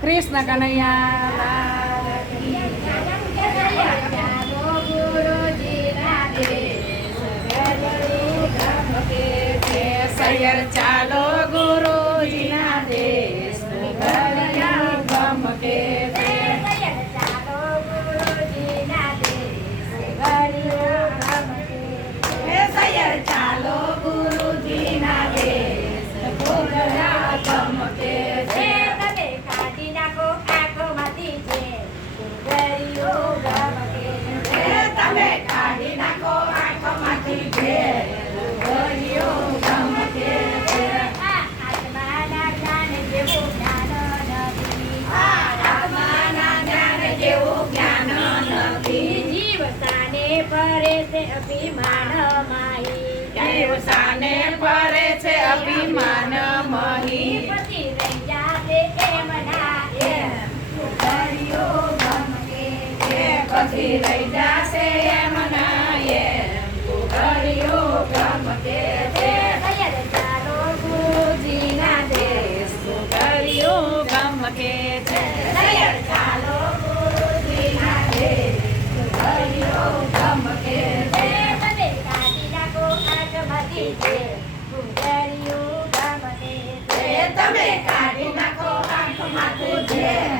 કૃષ્ણ કનૈયા લાલ કી સૈયર ચાલો ગુરુજીના દેશ ઘડિયા ગમકે છે. ચાલો ગુરુજીના દેશ ઘડિયા ગમકે છે. સૈયર ચાલો ગુરુજીના દેશ ઘડિયા ગમકે છે. તમે કાઢી નાખો આંખોમાંથી જે ઘડિયો ગમકે છે. તમે કાઢી નાખો આંખોમાંથી ઘેર ઘડિયો ગમકે છે. આત્માના જ્ઞાન જેવું જ્ઞાન નથી. આત્માના જ્ઞાન જેવું જ્ઞાન નથી. જીવ સાને પરે છે અભિમાન માહી. જીવ સાને પરે છે અભિમાન મહી. પછી રહી જાતે એમ ના એમ ઘડિયો ગમકે છે. પછી રહી જાશે એમ ના એમ ઘડિયો ગમકે છે. સૈયર ચાલો ગુરુજીના દેશ ઘડિયો ગમકે છે. સૈયર ચાલો ગુરુજીના દેશ ઘડિયો ગમકે છે. તમે કાઢી નાખો આંખમાંથી જે ઘડિયો ગમકે છે. તમે કાઢી નાખો આંખમાંથી ઘેર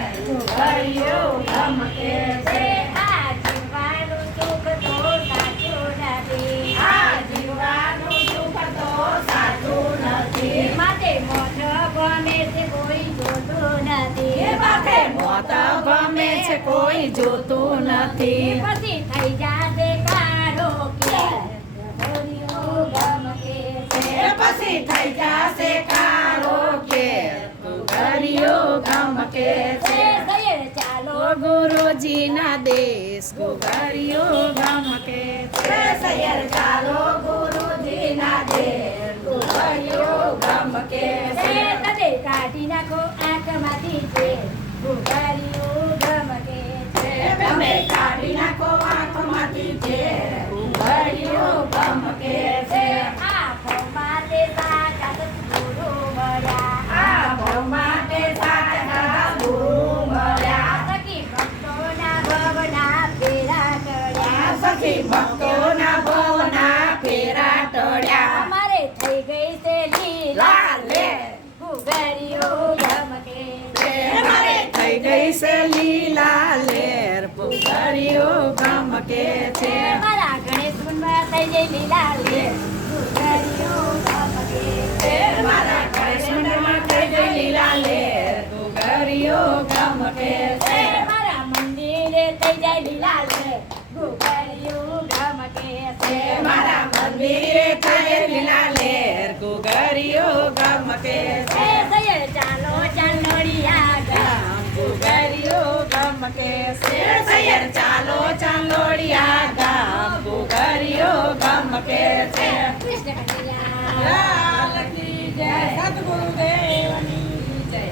ઘડિયો ગમકે છે. આ જીવવાનું સુખ તો સાચું નથી. આ જીવવાનું સુખ તો સાચું નથી. માટે મોત ગમે છે કોઈ જોતું નથી. એ માથે મોત ગમે છે કોઈ જોતું નથી. પછી થઈ જાશે કાળો કે ઘડિયો ગમકે છે. એ પછી થઈ જશે કાળો કે ઘડિયો ગમકે છે. સૈયર ચાલો ગુરુજીના દેશ ઘડિયો ગમકે છે. સૈયર ચાલો ગુરુજીના દેશ ઘડિયો ગમકે છે. તમે કાઢી નાખો આંખમાંથી જે ઘડિયો ગમકે છે. તમે કાઢી નાખો આંખમાંથી ઘેર ઘડિયો ગમકે છે. આ ભવમાં તે સાચા સદગુરુ મળ્યા. આ ભવ માટે સાચા ગુરુ મળ્યા. સખી ભક્તોના ભવના ફેરા કર્યા. સખી ભક્તોના ભવના ફેરા ટળ્યા. અમારે થઈ ગઈ છે લીલા લાલે ઘડિયો ગમકે છે. મારે થઈ ગઈ છે લીલા લેર ઘડિયો ગમકે છે. મારા ગણેશ કુંડમાં થઈ ગઈ લીલા લે ઘડિયો ગમકે છે. મારા કૃષ્ણમાં થઈ ગઈ લીલા લેર ઘડિયો ગમકે છે. મારા મંદિરે થઈ જાય લીલા લે ઘડિયો ગમકે છે. મારા મંદિરે થઈ લીલા લેર ઘડિયો ગમકે છે. સૈયર ચાલો ચાંદોડિયા ગામ ઘડિયો ગમકે છે. સૈયર ચાલો ચાંદોડિયા ગામ ઘડિયો ગમકે છે. કૃષ્ણ કનૈયા લાલ કી જય સદગુરુદેવની જય.